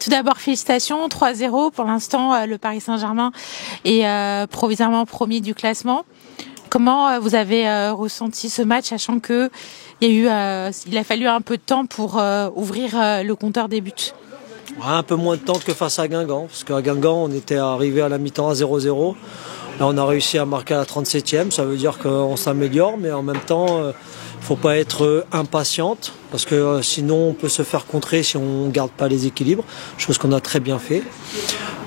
Tout d'abord, félicitations, 3-0. Pour l'instant, le Paris Saint-Germain est provisoirement premier du classement. Comment vous avez ressenti ce match, sachant que il a fallu un peu de temps pour ouvrir le compteur des buts? Un peu moins de temps que face à Guingamp, parce qu'à Guingamp, on était arrivé à la mi-temps à 0-0. Là, on a réussi à marquer à la 37e, ça veut dire qu'on s'améliore, mais en même temps, il ne faut pas être impatiente, parce que sinon on peut se faire contrer si on ne garde pas les équilibres, chose qu'on a très bien fait.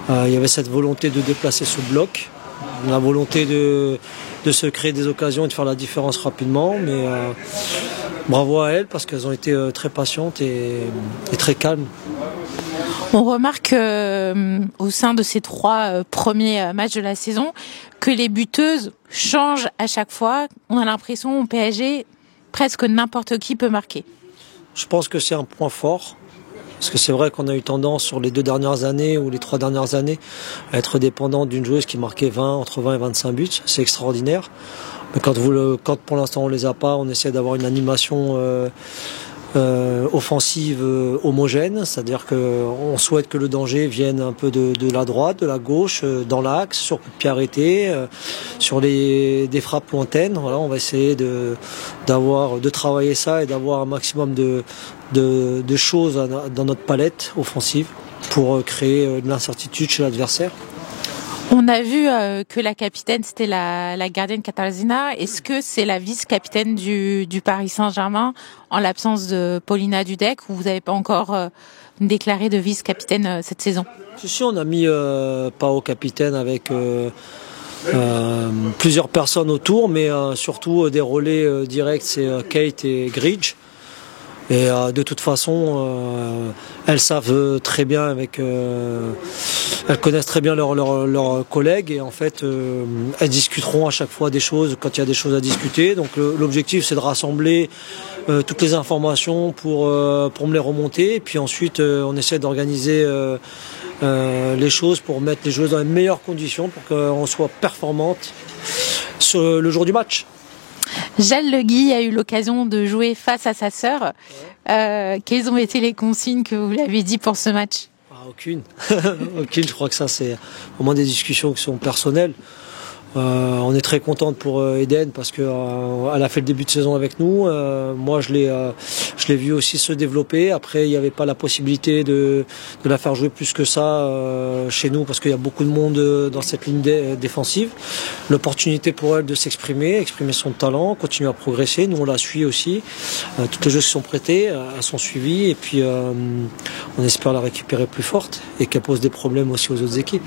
Il y avait cette volonté de déplacer ce bloc, la volonté de se créer des occasions et de faire la différence rapidement, mais bravo à elles, parce qu'elles ont été très patientes et très calmes. On remarque au sein de ces 3 premiers matchs de la saison que les buteuses changent à chaque fois. On a l'impression au PSG, presque n'importe qui peut marquer. Je pense que c'est un point fort. Parce que c'est vrai qu'on a eu tendance sur les 2 dernières années ou les 3 dernières années à être dépendant d'une joueuse qui marquait entre 20 et 25 buts. C'est extraordinaire. Mais quand pour l'instant on les a pas, on essaie d'avoir une animation offensive homogène, c'est-à-dire qu'on souhaite que le danger vienne un peu de la droite, de la gauche, dans l'axe, sur coup de pied arrêté, sur des frappes lointaines. Voilà, on va essayer de travailler ça et d'avoir un maximum de choses dans notre palette offensive pour créer de l'incertitude chez l'adversaire. On a vu que la capitaine, c'était la gardienne Katarzyna. Est-ce que c'est la vice-capitaine du Paris Saint-Germain en l'absence de Paulina Dudek, ou vous n'avez pas encore déclaré de vice-capitaine cette saison? Si, on a mis Pao capitaine avec plusieurs personnes autour, mais surtout des relais directs, c'est Kate et Gridge. Et de toute façon, elles savent très bien elles connaissent très bien leurs collègues, et en fait, elles discuteront à chaque fois des choses quand il y a des choses à discuter. Donc l'objectif, c'est de rassembler toutes les informations pour me les remonter, et puis ensuite on essaie d'organiser les choses pour mettre les joueuses dans les meilleures conditions pour qu'on soit performante sur le jour du match. Jal Le Gui a eu l'occasion de jouer face à sa sœur. Quelles ont été les consignes que vous lui avez dit pour ce match? Aucune. Aucune. Je crois que ça, c'est vraiment des discussions qui sont personnelles. On est très contente pour Eden parce qu'elle a fait le début de saison avec nous. Moi, je l'ai vu aussi se développer. Après, il n'y avait pas la possibilité de la faire jouer plus que ça chez nous, parce qu'il y a beaucoup de monde dans cette ligne défensive. L'opportunité pour elle de exprimer son talent, continuer à progresser. Nous, on la suit aussi. Toutes les joueuses qui sont prêtées, elles sont suivies, et puis on espère la récupérer plus forte et qu'elle pose des problèmes aussi aux autres équipes.